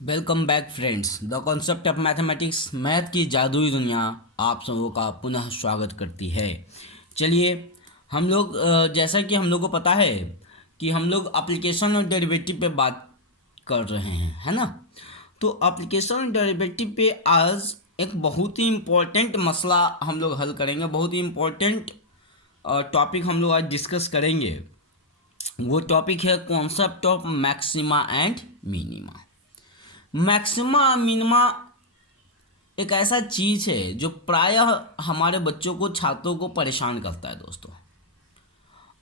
Welcome back friends. The concept of mathematics, math की जादुई दुनिया आप सबों का पुनः स्वागत करती है। चलिए हम लोग जैसा कि हम लोग को पता है कि हम लोग एप्लीकेशन और डेरिवेटिव पे बात कर रहे हैं, है ना। तो एप्लीकेशन और डेरिवेटिव पे आज एक बहुत ही इम्पोर्टेंट मसला हम लोग हल करेंगे, बहुत ही इम्पोर्टेंट टॉपिक हम लोग आज डिस्कस करेंगे। वो टॉपिक है concept of maxima and minima. Maxima minima एक ऐसा चीज़ है जो प्रायः हमारे बच्चों को, छात्रों को परेशान करता है दोस्तों।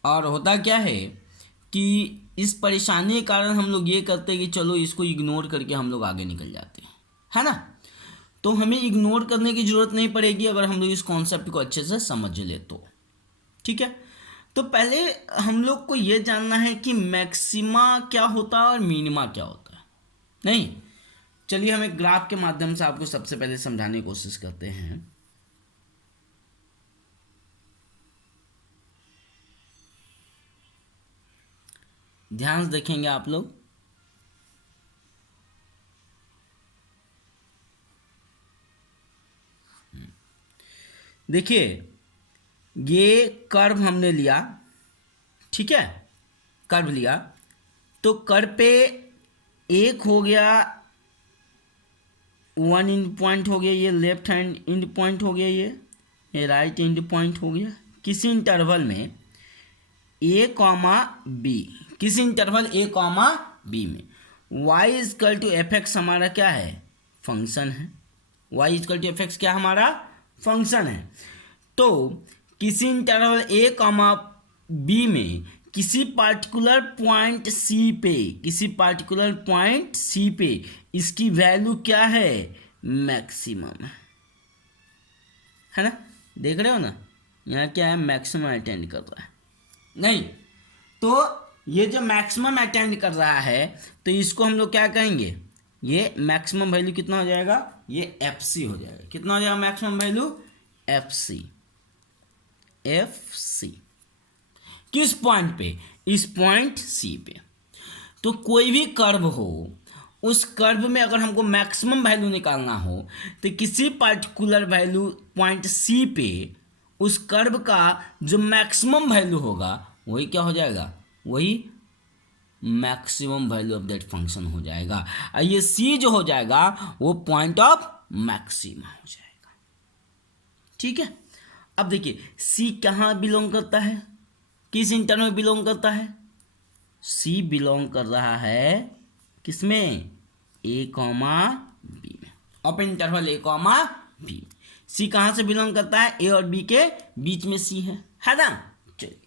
और होता क्या है कि इस परेशानी के कारण हम लोग ये करते हैं कि चलो इसको इग्नोर करके हम लोग आगे निकल जाते हैं, है ना। तो हमें इग्नोर करने की ज़रूरत नहीं पड़ेगी अगर हम लोग इस कॉन्सेप्ट को अच्छे से समझ ले तो। ठीक है। तो पहले हम लोग को ये जानना है कि मैक्सिमा क्या होता है और मिनिमा क्या होता है। नहीं, चलिए हम एक ग्राफ के माध्यम से आपको सबसे पहले समझाने की कोशिश करते हैं। ध्यान से देखेंगे आप लोग। देखिए, ये कर्व हमने लिया, ठीक है, कर्व लिया। तो कर्व पे एक हो गया, वन इंड पॉइंट हो गया, ये लेफ्ट हैंड इंड पॉइंट हो गया, ये राइट इंड पॉइंट हो गया। किसी इंटरवल में ए कॉमा बी, किसी इंटरवल ए कॉमा बी में y equal to f x हमारा क्या है, फंक्शन है। y equal to f x क्या हमारा फंक्शन है। तो किसी इंटरवल ए कॉमा बी में किसी पार्टिकुलर पॉइंट सी पे, किसी पार्टिकुलर पॉइंट सी पे इसकी वैल्यू क्या है, मैक्सिमम है ना। देख रहे हो ना, यहाँ क्या है, मैक्सिमम अटेंड कर रहा है। नहीं, तो ये जो मैक्सिमम अटेंड कर रहा है तो इसको हम लोग क्या कहेंगे, ये मैक्सिमम वैल्यू कितना हो जाएगा, ये एफ सी हो जाएगा। कितना हो जाएगा maximum value, f c. F c किस पॉइंट पे, इस पॉइंट सी पे। तो कोई भी कर्व हो, उस कर्व में अगर हमको मैक्सिमम वैल्यू निकालना हो तो किसी पार्टिकुलर वैल्यू पॉइंट सी पे उस कर्व का जो मैक्सिमम वैल्यू होगा वही क्या हो जाएगा, वही maximum value of that function हो जाएगा। और ये सी जो हो जाएगा वो पॉइंट ऑफ मैक्सिमा हो जाएगा। ठीक है। अब देखिए सी कहाँ बिलोंग करता है, किस इंटरवल में बिलोंग करता है, सी बिलोंग कर रहा है किसमें, ए कॉमा बी में, open interval a comma B. सी कहाँ से बिलोंग करता है, ए और बी के बीच में सी है ना। चलिए,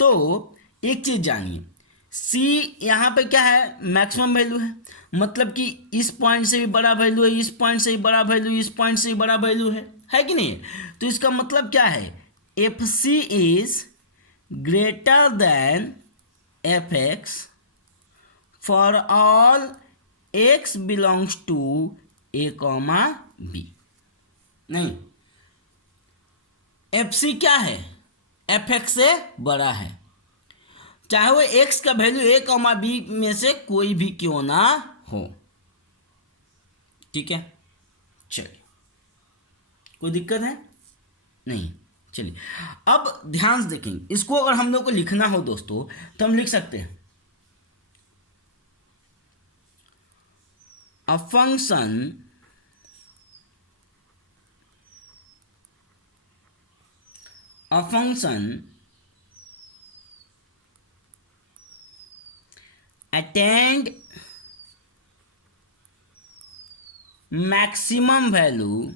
तो एक चीज जानिए, सी यहाँ पे क्या है, मैक्सिमम वैल्यू है। मतलब कि इस पॉइंट से भी बड़ा वैल्यू है, इस पॉइंट से भी बड़ा वैल्यू, इस पॉइंट से भी बड़ा वैल्यू है कि नहीं। तो इसका मतलब क्या है, f c is greater than F x for all x belongs to A comma b. नहीं, एफ सी क्या है, एफ एक्स से बड़ा है, चाहे वो एक्स का वैल्यू ए कॉमा बी में से कोई भी क्यों ना हो। ठीक है, चलिए, कोई दिक्कत है नहीं। चलिए अब ध्यान से देखेंगे, इसको अगर हम लोग को लिखना हो दोस्तों तो हम लिख सकते हैं, अ function attend maximum value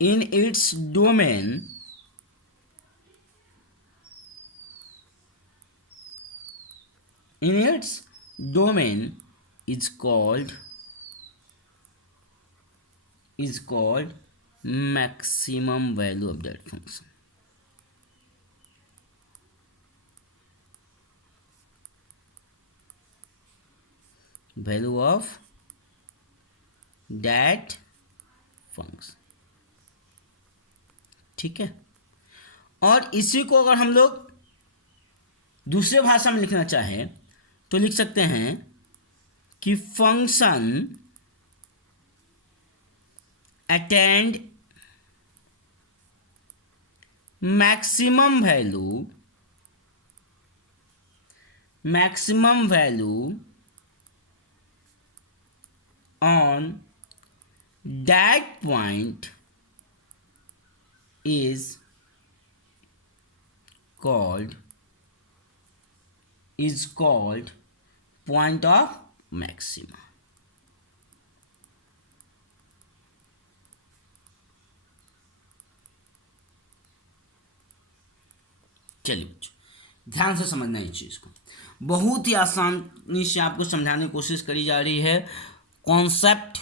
in its domain is called maximum value of that function. Value of that function. ठीक है। और इसी को अगर हम लोग दूसरे भाषा में लिखना चाहें तो लिख सकते हैं कि function attend maximum value on that point is called point of maxima. चलिए बच्चों ध्यान से समझना इस चीज़ को, बहुत ही आसानी से आपको समझाने की कोशिश करी जा रही है। कॉन्सेप्ट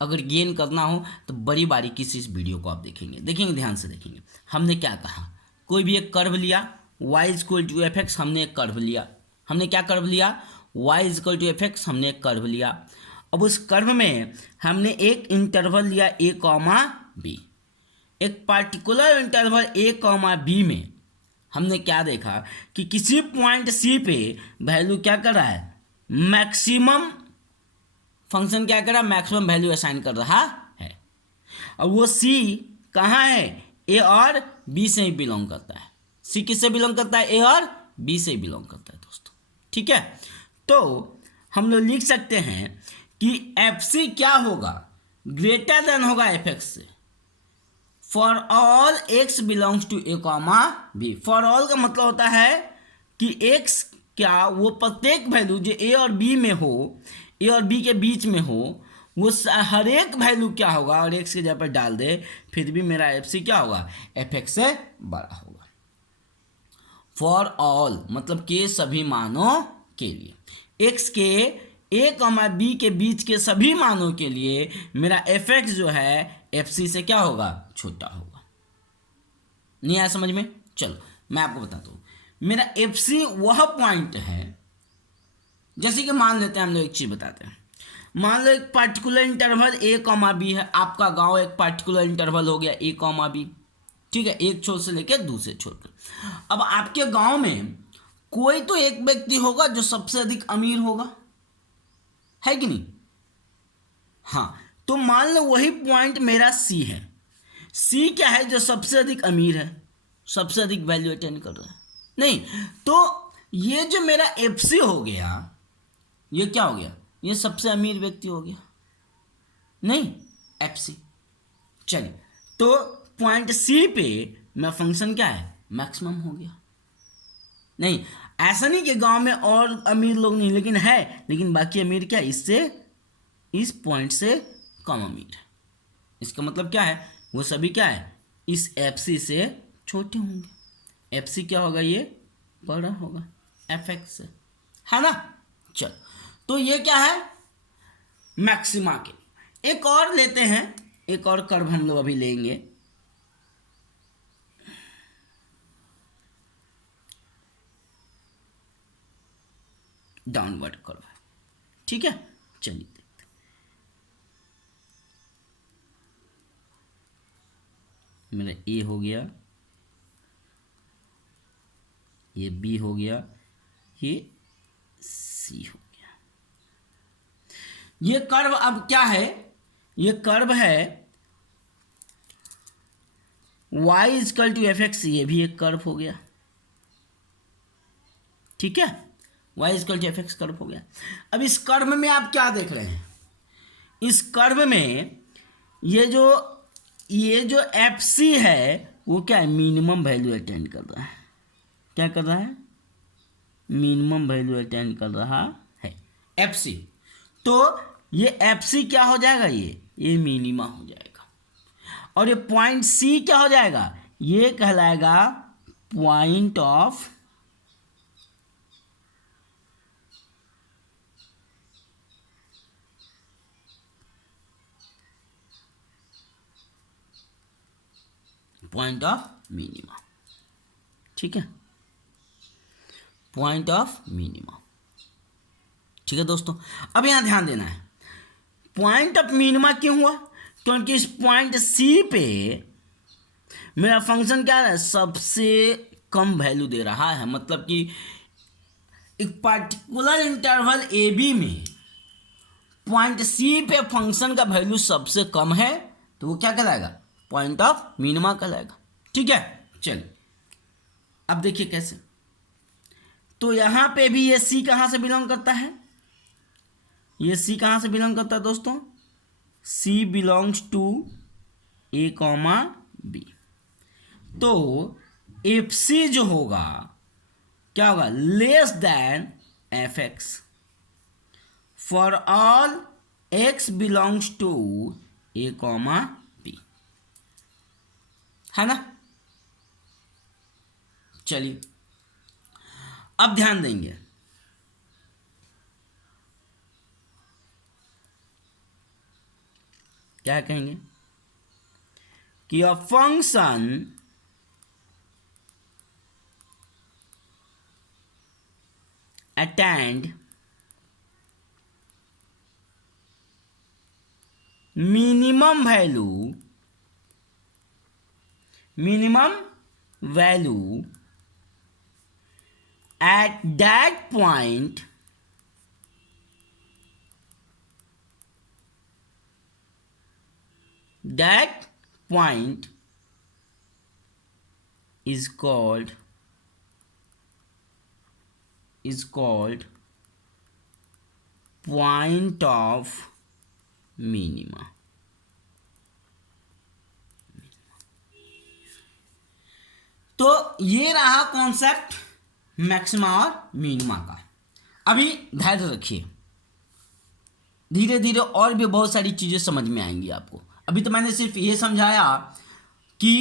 अगर गेन करना हो तो बड़ी बारीकी से इस वीडियो को आप देखेंगे ध्यान से देखेंगे। हमने क्या कहा, कोई भी एक कर्व लिया y equal to f x, हमने एक कर्व लिया, हमने क्या कर्व लिया y equal to f x, हमने एक कर्व लिया। अब उस कर्व में हमने एक इंटरवल लिया a कॉमा बी, एक particular interval a comma b में हमने क्या देखा कि किसी पॉइंट सी पे वैल्यू क्या कर रहा है, मैक्सिमम फंक्शन क्या कर रहा है, मैक्सिमम वैल्यू असाइन कर रहा है। और वो सी कहाँ है, ए और बी से ही बिलोंग करता है। सी किससे बिलोंग करता है, ए और बी से ही बिलोंग करता है दोस्तों, ठीक है। तो हम लोग लिख सकते हैं कि एफ सी क्या होगा, ग्रेटर देन होगा एफ एक्स से, for all x belongs to A comma b. For all का मतलब होता है कि एक्स क्या, वो प्रत्येक वैल्यू जो ए और बी में हो, ए और बी के बीच में हो, वो हर एक वैल्यू क्या होगा, और एक्स के जगह पर डाल दे फिर भी मेरा एफ सी क्या होगा, एफ एक्स से बड़ा होगा। फॉर ऑल मतलब के सभी मानों के लिए, एक्स के ए कॉमा बी के बीच के सभी मानों के लिए मेरा एफ एक्स जो है एफ सी से क्या होगा, छोटा होगा। नहीं आया समझ में? चलो मैं आपको बताता हूँ, मेरा एफ सी वह पॉइंट है, जैसे कि मान लेते हैं हम लोग एक चीज़ बताते हैं, मान लो एक particular interval a comma B है, आपका गांव एक पार्टिकुलर इंटरवल हो गया ए कॉमा बी, ठीक है, एक छोर से लेकर दूसरे छोर पर। अब आपके गांव में कोई तो एक व्यक्ति होगा जो सबसे अधिक अमीर होगा, है कि नहीं? हाँ, तो मान लो वही पॉइंट मेरा सी है। सी क्या है, जो सबसे अधिक अमीर है, सबसे अधिक वैल्यू अटेंड कर रहा है। नहीं, तो ये जो मेरा एफ सी हो गया, ये क्या हो गया, ये सबसे अमीर व्यक्ति हो गया, नहीं एफ सी। चलिए, तो पॉइंट सी पे मेरा फंक्शन क्या है, मैक्सिमम हो गया। नहीं, ऐसा नहीं कि गांव में और अमीर लोग नहीं, लेकिन है, लेकिन बाकी अमीर क्या, इससे इस पॉइंट से कम अमीर है। इसका मतलब क्या है, वो सभी क्या है, इस एफ सी से छोटे होंगे। एफ सी क्या होगा, ये बड़ा होगा एफ एक्स से, है ना। चलो, तो ये क्या है, मैक्सिमा के। एक और लेते हैं, एक और कर्व हम लोग अभी लेंगे, डाउनवर्ड कर्व, ठीक है। चलिए देखते हैं, मेरा ए हो गया, ये बी हो गया, ये सी हो गया। ये कर्व अब क्या है, ये कर्व है y equal to f x, ये भी एक कर्व हो गया, ठीक है। y equal to f x curve हो गया। अब इस कर्व में आप क्या देख रहे हैं, इस कर्व में ये जो एफ सी है वो क्या है, मिनिमम वैल्यू अटेंड कर रहा है। क्या कर रहा है, मिनिमम वैल्यू अटेंड कर रहा है एफ सी। तो ये एफ सी क्या हो जाएगा, ये मिनिमा हो जाएगा। और ये पॉइंट सी क्या हो जाएगा, ये कहलाएगा पॉइंट ऑफ मिनिमा, ठीक है, पॉइंट ऑफ मिनिमा, ठीक है दोस्तों। अब यहां ध्यान देना है, पॉइंट ऑफ मिनिमा क्यों हुआ, क्योंकि इस पॉइंट सी पे मेरा फंक्शन क्या है, सबसे कम वैल्यू दे रहा है, मतलब कि एक पार्टिकुलर इंटरवल ए बी में पॉइंट सी पे फंक्शन का वैल्यू सबसे कम है, तो वो क्या कहलाएगा, पॉइंट ऑफ मिनिमा कहलाएगा। ठीक है, चलिए अब देखिए कैसे। तो यहां पे भी ये सी कहां से बिलोंग करता है, ये सी कहां से बिलोंग करता है दोस्तों, C belongs to A comma B. तो एफ सी जो होगा क्या होगा, less than F x for all x belongs to A comma B, है ना। चलिए अब ध्यान देंगे, क्या कहेंगे कि a function attend minimum value at that point is called point of minima। तो ये रहा कॉन्सेप्ट मैक्सिमा और मिनिमा का। अभी धैर्य रखिए, धीरे धीरे और भी बहुत सारी चीजें समझ में आएंगी आपको। अभी तो मैंने सिर्फ ये समझाया कि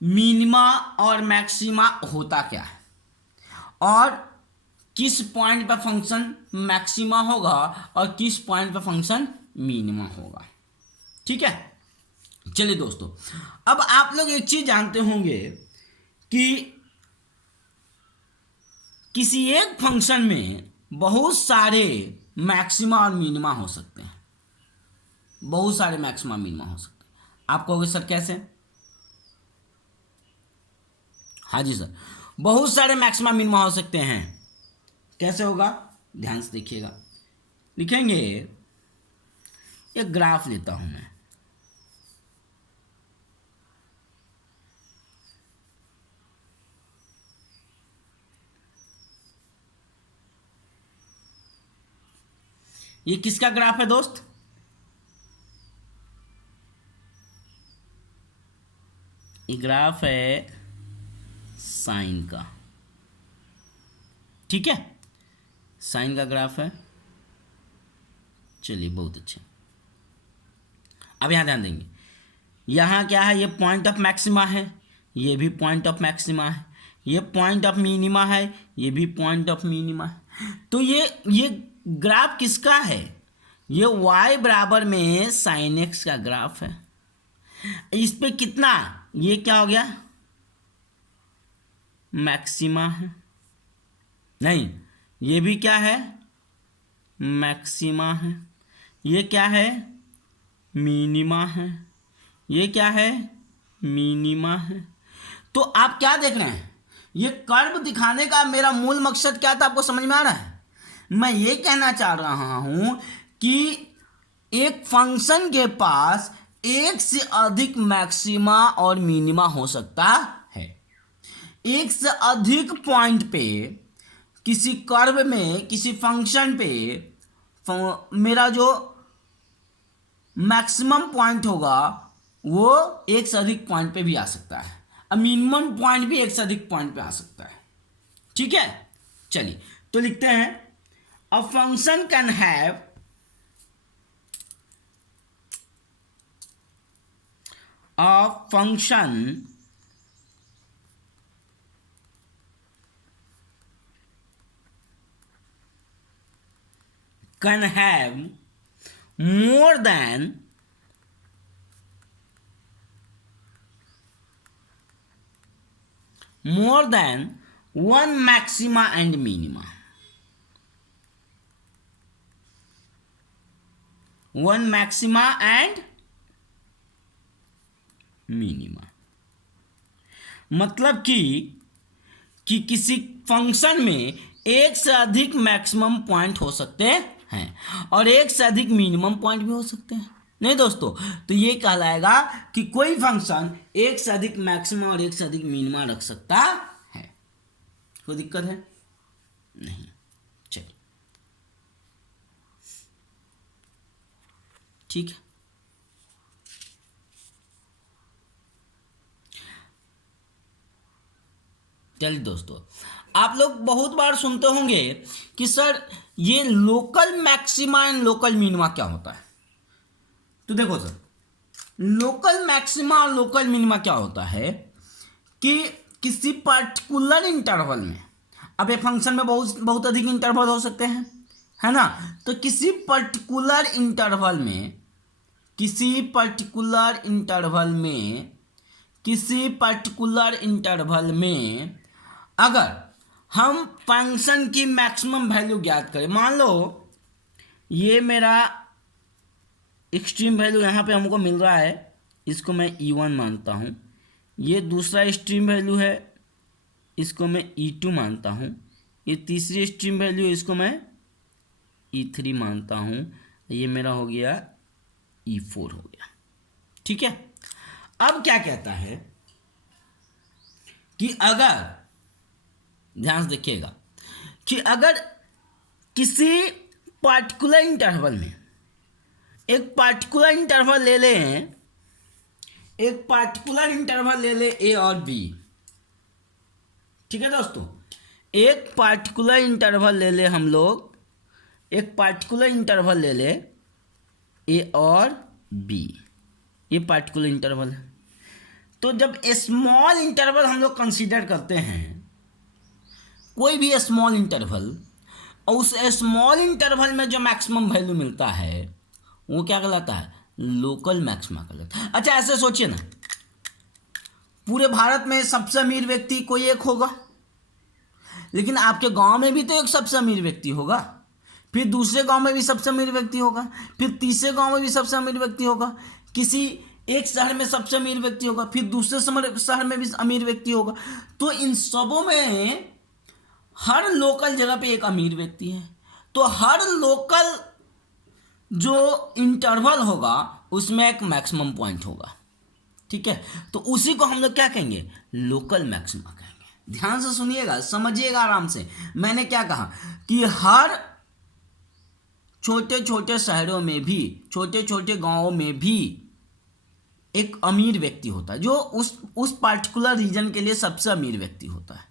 मिनिमा और मैक्सिमा होता क्या है और किस पॉइंट पर फंक्शन मैक्सिमा होगा और किस पॉइंट पर फंक्शन मिनिमा होगा। ठीक है, चलिए दोस्तों, अब आप लोग एक चीज जानते होंगे कि किसी एक फंक्शन में बहुत सारे मैक्सिमा और मिनिमा हो सकते हैं, बहुत सारे मैक्सिमा मिनिमा हो सकते हैं। आप कहोगे सर कैसे, हाँ जी सर, बहुत सारे मैक्सिमा मिनिमा हो सकते हैं, कैसे होगा, ध्यान से देखिएगा। लिखेंगे, एक ग्राफ लेता हूं मैं, ये किसका ग्राफ है दोस्त, ये ग्राफ है साइन का। ठीक है, साइन का ग्राफ है। चलिए बहुत अच्छे, अब यहां ध्यान देंगे, यहां क्या है, ये पॉइंट ऑफ मैक्सिमा है, ये भी पॉइंट ऑफ मैक्सिमा है, ये पॉइंट ऑफ मिनिमा है, ये भी पॉइंट ऑफ मिनिमा है। तो ये ग्राफ किसका है, ये y बराबर में साइन एक्स का ग्राफ है। इस पे कितना, ये क्या हो गया, मैक्सिमा है, नहीं ये भी क्या है, मैक्सिमा है, ये क्या है, मिनिमा है, ये क्या है, मिनिमा है। तो आप क्या देख रहे हैं, ये कर्व दिखाने का मेरा मूल मकसद क्या था, आपको समझ में आ रहा है। मैं ये कहना चाह रहा हूं कि एक फंक्शन के पास एक से अधिक मैक्सिमा और मिनिमा हो सकता है। एक से अधिक पॉइंट पे किसी कर्व में, किसी फंक्शन पे मेरा जो मैक्सिमम पॉइंट होगा वो एक से अधिक पॉइंट पे भी आ सकता है, और मिनिमम पॉइंट भी एक से अधिक पॉइंट पे आ सकता है। ठीक है, चलिए तो लिखते हैं, a function can have a function can have more than one maxima and minima. One maxima and minima. मतलब कि किसी फंक्शन में एक से अधिक मैक्सिमम पॉइंट हो सकते हैं और एक से अधिक मिनिमम पॉइंट भी हो सकते हैं। नहीं दोस्तों, तो ये कहलाएगा कि कोई फंक्शन एक से अधिक मैक्सिमम और एक से अधिक मिनिमम रख सकता है। कोई दिक्कत है? नहीं। चलिए, ठीक है। चलिए दोस्तों, आप लोग बहुत बार सुनते होंगे कि सर ये local maxima and local minima क्या होता है। तो देखो सर, लोकल मैक्सिमा और लोकल मिनिमा क्या होता है कि किसी पर्टिकुलर इंटरवल में, अब ये फंक्शन में बहुत अधिक इंटरवल हो सकते हैं, है ना। तो किसी पर्टिकुलर इंटरवल में अगर हम फंक्शन की मैक्सिमम वैल्यू ज्ञात करें, मान लो ये मेरा एक्सट्रीम वैल्यू यहाँ पे हमको मिल रहा है, इसको मैं E1 मानता हूँ। ये दूसरा एक्सट्रीम वैल्यू है, इसको मैं E2 मानता हूँ। ये तीसरी एक्सट्रीम वैल्यू, इसको मैं E3 मानता हूँ। ये मेरा हो गया E4 हो गया, ठीक है। अब क्या कहता है कि अगर, ध्यान से देखिएगा, कि अगर किसी पार्टिकुलर इंटरवल में एक पार्टिकुलर इंटरवल ले लें, ए और बी, ठीक है दोस्तों। एक पार्टिकुलर इंटरवल ले ले हम लोग, एक पार्टिकुलर इंटरवल ले ले ए और बी, ये पार्टिकुलर इंटरवल है। तो जब स्मॉल इंटरवल हम लोग कंसीडर करते हैं, कोई भी स्मॉल इंटरवल, और उस स्मॉल इंटरवल में जो मैक्सिमम वैल्यू मिलता है वो क्या कहलाता है? लोकल मैक्सिमा कहलाता है। अच्छा, ऐसे सोचिए ना, पूरे भारत में सबसे अमीर व्यक्ति कोई एक होगा, लेकिन आपके गांव में भी तो एक सबसे अमीर व्यक्ति होगा, फिर दूसरे गांव में भी सबसे अमीर व्यक्ति होगा, फिर तीसरे गांव में भी सबसे अमीर व्यक्ति होगा, किसी एक शहर में सबसे अमीर व्यक्ति होगा, फिर दूसरे शहर में भी अमीर व्यक्ति होगा। तो इन सबों में हर लोकल जगह पे एक अमीर व्यक्ति है, तो हर लोकल जो इंटरवल होगा उसमें एक मैक्सिमम पॉइंट होगा, ठीक है। तो उसी को हम लोग क्या कहेंगे? लोकल मैक्सिमा कहेंगे। ध्यान से सुनिएगा, समझिएगा आराम से। मैंने क्या कहा कि हर छोटे छोटे शहरों में भी, छोटे छोटे गांवों में भी एक अमीर व्यक्ति होता है, जो उस पार्टिकुलर रीजन के लिए सबसे अमीर व्यक्ति होता है।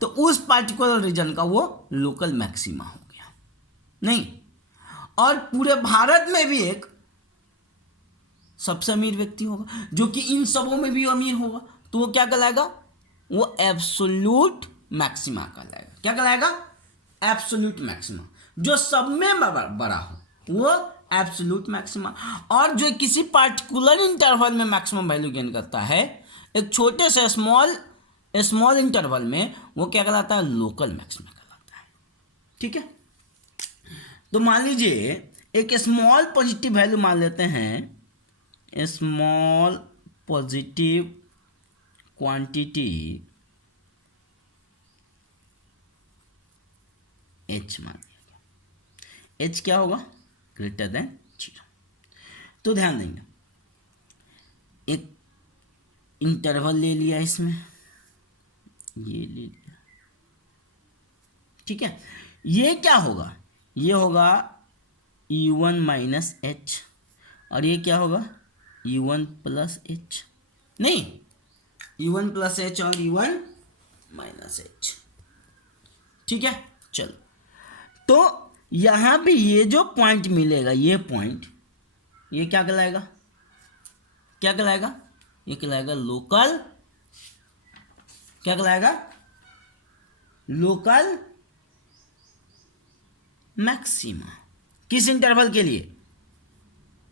तो उस पार्टिकुलर रीजन का वो लोकल मैक्सिमा हो गया। नहीं, और पूरे भारत में भी एक सबसे अमीर व्यक्ति होगा जो कि इन सबों में भी अमीर होगा, तो वो क्या कहलाएगा? वो एब्सोल्यूट मैक्सिमा कहलाएगा। क्या कहलाएगा? Absolute maxima. जो सब में बड़ा हो वो एब्सोल्यूट मैक्सिमा, और जो किसी पार्टिकुलर इंटरवल में मैक्सिमम वैल्यू गेन करता है एक छोटे से स्मॉल इंटरवल में, वो क्या कहलाता है? लोकल मैक्सिमा कहलाता है, ठीक है। तो मान लीजिए एक स्मॉल पॉजिटिव वैल्यू मान लेते हैं, स्मॉल पॉजिटिव क्वांटिटी h मान लिया गया। h क्या होगा? Greater then 0। तो ध्यान देंगे, एक इंटरवल ले लिया, इसमें ये ले लिया, ठीक है। ये क्या होगा? ये होगा E1 माइनस एच, और ये क्या होगा? E1 plus H. नहीं, E1 प्लस एच और E1 माइनस एच, ठीक है। चलो, तो यहां भी ये जो पॉइंट मिलेगा, ये पॉइंट, ये क्या कहलाएगा? क्या कहलाएगा? ये कहलाएगा लोकल, क्या कहलाएगा? Local maxima. किस इंटरवल के लिए?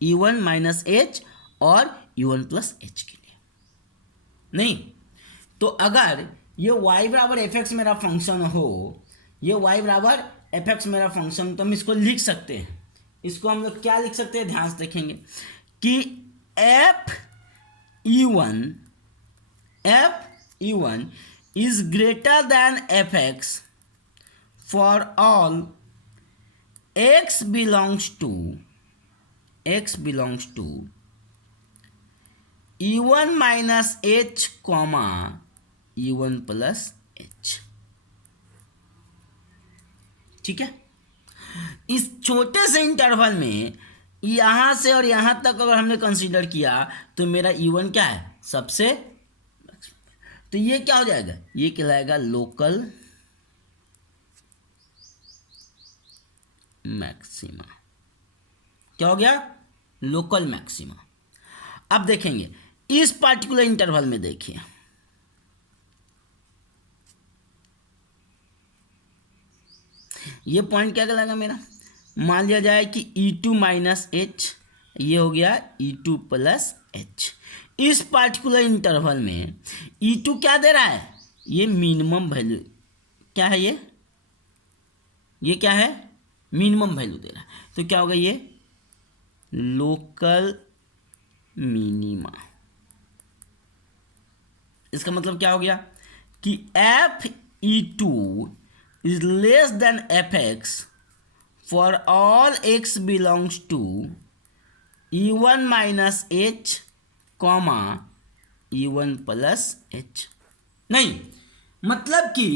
E1 माइनस एच और E1 प्लस एच के लिए। नहीं, तो अगर ये y बराबर एफ एक्स मेरा फंक्शन हो, ये y बराबर एफ एक्स मेरा फंक्शन, तो हम इसको लिख सकते हैं। इसको हम लोग क्या लिख सकते हैं? ध्यान से देखेंगे कि F E1 E1 is greater than fx for all x belongs to E1 minus h comma E1 plus h। ठीक है, इस छोटे से इंटरवल में यहां से और यहां तक अगर हमने कंसीडर किया तो मेरा E1 क्या है, सबसे, तो ये क्या हो जाएगा, ये कहलाएगा लोकल मैक्सिमा। क्या हो गया, लोकल मैक्सिमा। अब देखेंगे इस पार्टिकुलर इंटरवल में, देखिए ये पॉइंट क्या कहलाएगा मेरा, मान लिया जाए कि E2 माइनस एच, ये हो गया E2 प्लस एच। इस पार्टिकुलर इंटरवल में E2 क्या दे रहा है, ये मिनिमम वैल्यू, क्या है ये क्या है, मिनिमम वैल्यू दे रहा है, तो क्या होगा, ये लोकल मिनिमा। इसका मतलब क्या हो गया कि FE2 is less than fx for all x belongs to E1 minus h comma E1 plus h। नहीं, मतलब कि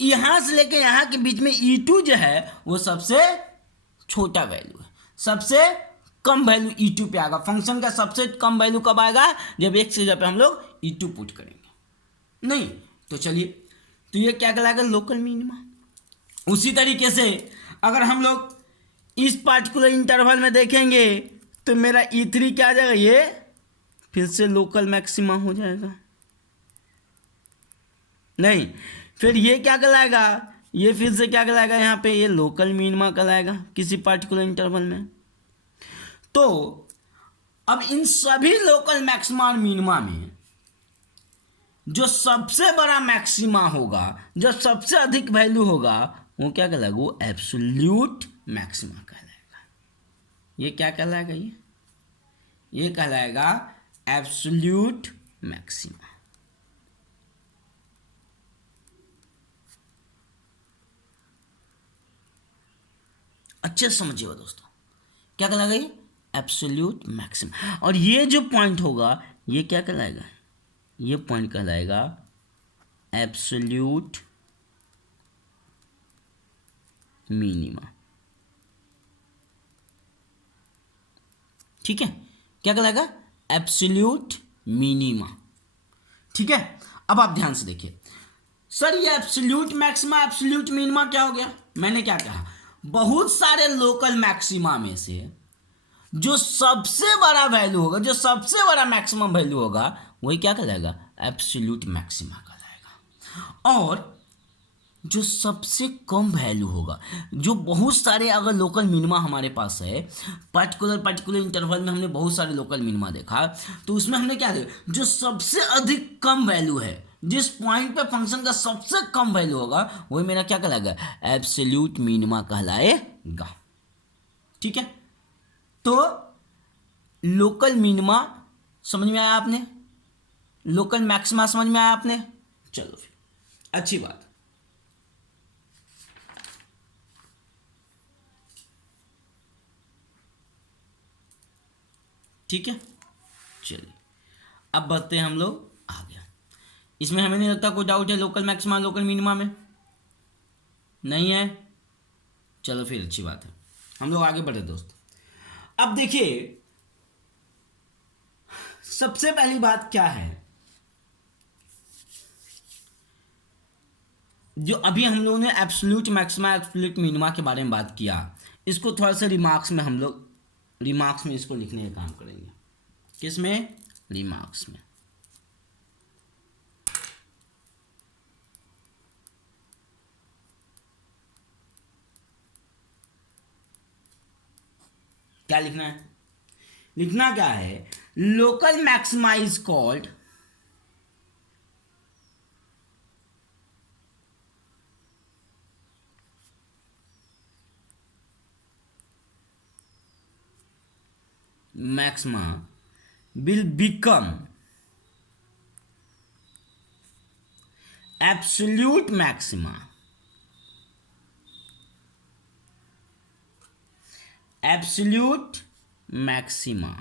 यहां से लेके यहां के बीच में E2 जो है वो सबसे छोटा वैल्यू है, सबसे कम वैल्यू E2 पे आएगा। फंक्शन का सबसे कम वैल्यू कब आएगा, जब x की जगह पे हम लोग E2 पुट करेंगे। नहीं तो चलिए, तो ये क्या कहलाएगा, लोकल मिनिमा। उसी तरीके से अगर हम लोग इस पार्टिकुलर इंटरवल में देखेंगे तो मेरा E3 क्या आ जाएगा, ये फिर से लोकल मैक्सिमा हो जाएगा। नहीं, फिर ये क्या कहलाएगा, ये फिर से क्या कहलाएगा, यहाँ पे ये लोकल मिनिमा कहलाएगा किसी पार्टिकुलर इंटरवल में। तो अब इन सभी लोकल मैक्सिमा और मिनिमा में जो सबसे बड़ा मैक्सिमा होगा, जो सबसे अधिक वैल्यू होगा, वो क्या कहलाएगा, वो एब्सोल्यूट मैक्सिमा कहलाएगा। ये क्या कहलाएगा, ये कहलाएगा एब्सोल्यूट मैक्सिमा। अच्छे से समझिएगा दोस्तों, क्या कहलाएगा, ये एब्सोल्यूट मैक्सिमा। और ये जो पॉइंट होगा ये क्या कहलाएगा, ये पॉइंट कहलाएगा एब्सोल्यूट मिनिमा। ठीक है, क्या कहलाएगा, एब्सोल्यूट मिनिमा। ठीक है, अब आप ध्यान से देखिए, सर ये एब्सोल्यूट मैक्सिमा एब्सोल्यूट मिनिमा क्या हो गया, मैंने क्या कहा, बहुत सारे लोकल मैक्सिमा में से जो सबसे बड़ा वैल्यू होगा, जो सबसे बड़ा मैक्सिमम वैल्यू होगा, वही क्या कहलाएगा, एब्सोल्यूट मैक्सिमा कहलाएगा। और जो सबसे कम वैल्यू होगा, जो बहुत सारे अगर लोकल मिनिमा हमारे पास है, पर्टिकुलर इंटरवल में हमने बहुत सारे लोकल मिनिमा देखा, तो उसमें हमने क्या देखा, जो सबसे अधिक कम वैल्यू है, जिस पॉइंट पे फंक्शन का सबसे कम वैल्यू होगा, वही मेरा क्या कहलाएगा, एब्सोल्यूट मिनिमा कहलाएगा। ठीक है, तो लोकल मिनिमा समझ में आया आपने, लोकल मैक्सिमा समझ में आया आपने, चलो फिर अच्छी बात। ठीक है, चलिए अब बढ़ते हैं हम लोग आगे। इसमें हमें नहीं लगता कोई डाउट है लोकल मैक्सिमा लोकल मिनिमा में, नहीं है, चलो फिर अच्छी बात है, हम लोग आगे बढ़े दोस्त। अब देखिए सबसे पहली बात क्या है, जो अभी हम लोगों ने एब्सोल्यूट मैक्सिमा एब्सोल्यूट मिनिमा के बारे में बात किया, इसको थोड़ा सा रिमार्क्स में हम लोग रिमार्क्स में इसको लिखने का काम करेंगे। किस में, रिमार्क्स में। क्या लिखना है, लिखना क्या है, local maxima is called maxima will become absolute maxima, absolute maxima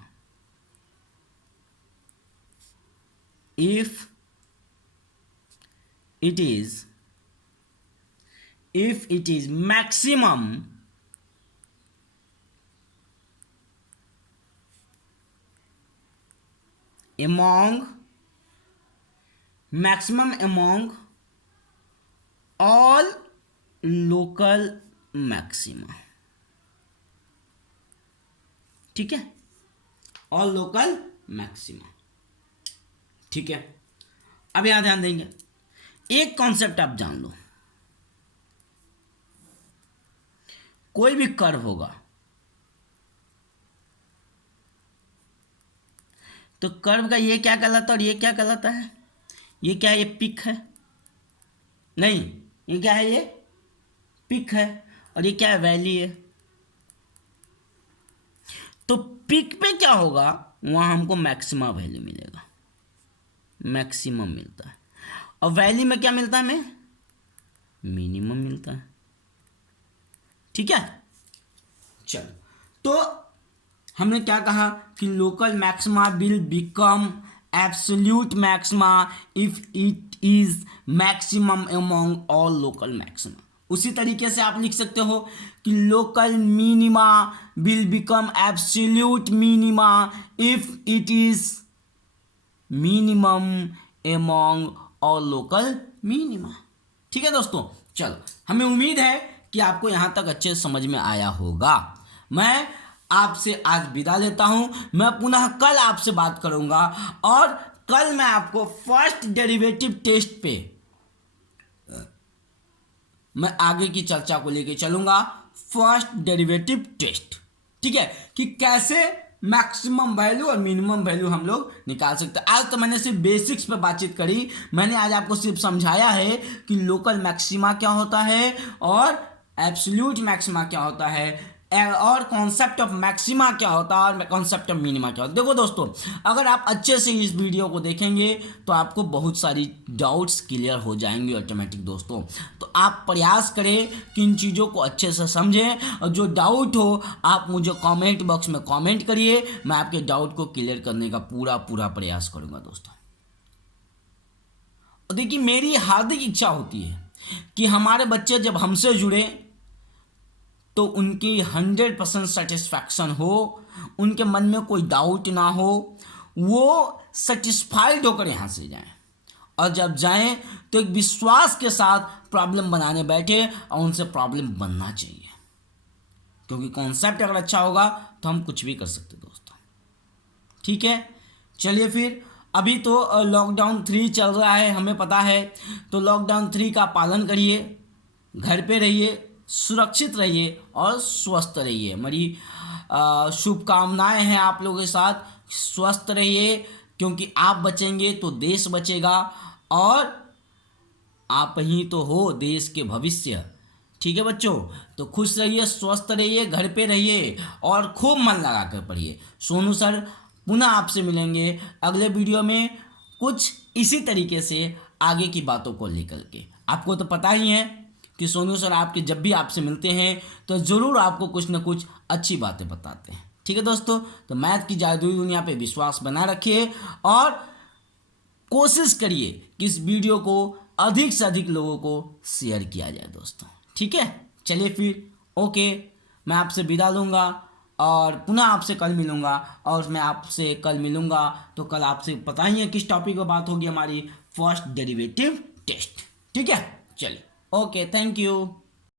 if it is maximum among all local maxima, ठीक है, ऑल लोकल मैक्सिमा, ठीक है। अब यहां ध्यान देंगे, एक कॉन्सेप्ट आप जान लो, कोई भी कर्व होगा तो कर्व का ये क्या कहलाता है और ये क्या कहलाता है, ये क्या है, ये पिक है, नहीं ये क्या है, ये पिक है, और ये क्या है, वैली है। तो पिक पे क्या होगा, वहां हमको मैक्सिमा वैल्यू मिलेगा, मैक्सिमम मिलता है, और वैली में क्या मिलता है, हमें मिनिमम मिलता है, ठीक है। चलो, तो हमने क्या कहा कि local maxima will become absolute maxima if it is maximum among all local maxima. उसी तरीके से आप लिख सकते हो कि local minima will become absolute minima if it is minimum among all local minima, ठीक है दोस्तों। चलो, हमें उम्मीद है कि आपको यहां तक अच्छे समझ में आया होगा। मैं आपसे आज विदा लेता हूं, मैं पुनः कल आपसे बात करूंगा, और कल मैं आपको फर्स्ट डेरिवेटिव टेस्ट पे मैं आगे की चर्चा को लेके चलूंगा, फर्स्ट डेरिवेटिव टेस्ट, ठीक है, कि कैसे मैक्सिमम वैल्यू और मिनिमम वैल्यू हम लोग निकाल सकते हैं। आज तो मैंने सिर्फ बेसिक्स पे बातचीत करी, मैंने आज आपको सिर्फ समझाया है कि लोकल मैक्सिमा क्या होता है और एब्सोल्यूट मैक्सिमा क्या होता है, और कॉन्सेप्ट ऑफ मैक्सिमा क्या होता है और कॉन्सेप्ट ऑफ मिनिमा क्या होता है। देखो दोस्तों, अगर आप अच्छे से इस वीडियो को देखेंगे तो आपको बहुत सारी डाउट्स क्लियर हो जाएंगे ऑटोमेटिक दोस्तों। तो आप प्रयास करें कि इन चीज़ों को अच्छे से समझें, और जो डाउट हो आप मुझे कमेंट बॉक्स में कमेंट करिए, मैं आपके डाउट को क्लियर करने का पूरा प्रयास करूँगा दोस्तों। और देखिए, मेरी हार्दिक इच्छा होती है कि हमारे बच्चे जब हमसे जुड़े तो उनकी 100% सेटिस्फैक्शन हो, उनके मन में कोई डाउट ना हो, वो सेटिस्फाइड होकर यहाँ से जाएं, और जब जाएं तो एक विश्वास के साथ प्रॉब्लम बनाने बैठे, और उनसे प्रॉब्लम बनना चाहिए, क्योंकि कॉन्सेप्ट अगर अच्छा होगा तो हम कुछ भी कर सकते दोस्तों, ठीक है। चलिए फिर, अभी तो लॉकडाउन 3 चल रहा है, हमें पता है, तो लॉकडाउन 3 का पालन करिए, घर पे रहिए, सुरक्षित रहिए और स्वस्थ रहिए। मेरी शुभकामनाएं हैं आप लोगों के साथ, स्वस्थ रहिए, क्योंकि आप बचेंगे तो देश बचेगा, और आप ही तो हो देश के भविष्य, ठीक है बच्चों। तो खुश रहिए, स्वस्थ रहिए, घर पे रहिए, और खूब मन लगा कर पढ़िए। सोनू सर पुनः आपसे मिलेंगे अगले वीडियो में, कुछ इसी तरीके से आगे की बातों को लेकर के। आपको तो पता ही है कि सोनू सर आपके जब भी आपसे मिलते हैं तो ज़रूर आपको कुछ ना कुछ अच्छी बातें बताते हैं, ठीक है दोस्तों। तो मैथ की जादुई दुनिया पे विश्वास बना रखिए, और कोशिश करिए कि इस वीडियो को अधिक से अधिक लोगों को शेयर किया जाए दोस्तों, ठीक है। चलिए फिर, ओके, मैं आपसे विदा लूँगा, और पुनः आपसे कल मिलूँगा, और मैं आपसे कल मिलूँगा तो कल आपसे पता ही है किस टॉपिक पर बात होगी हमारी, फर्स्ट डेरिवेटिव टेस्ट, ठीक है। चलिए, ओके, थैंक यू।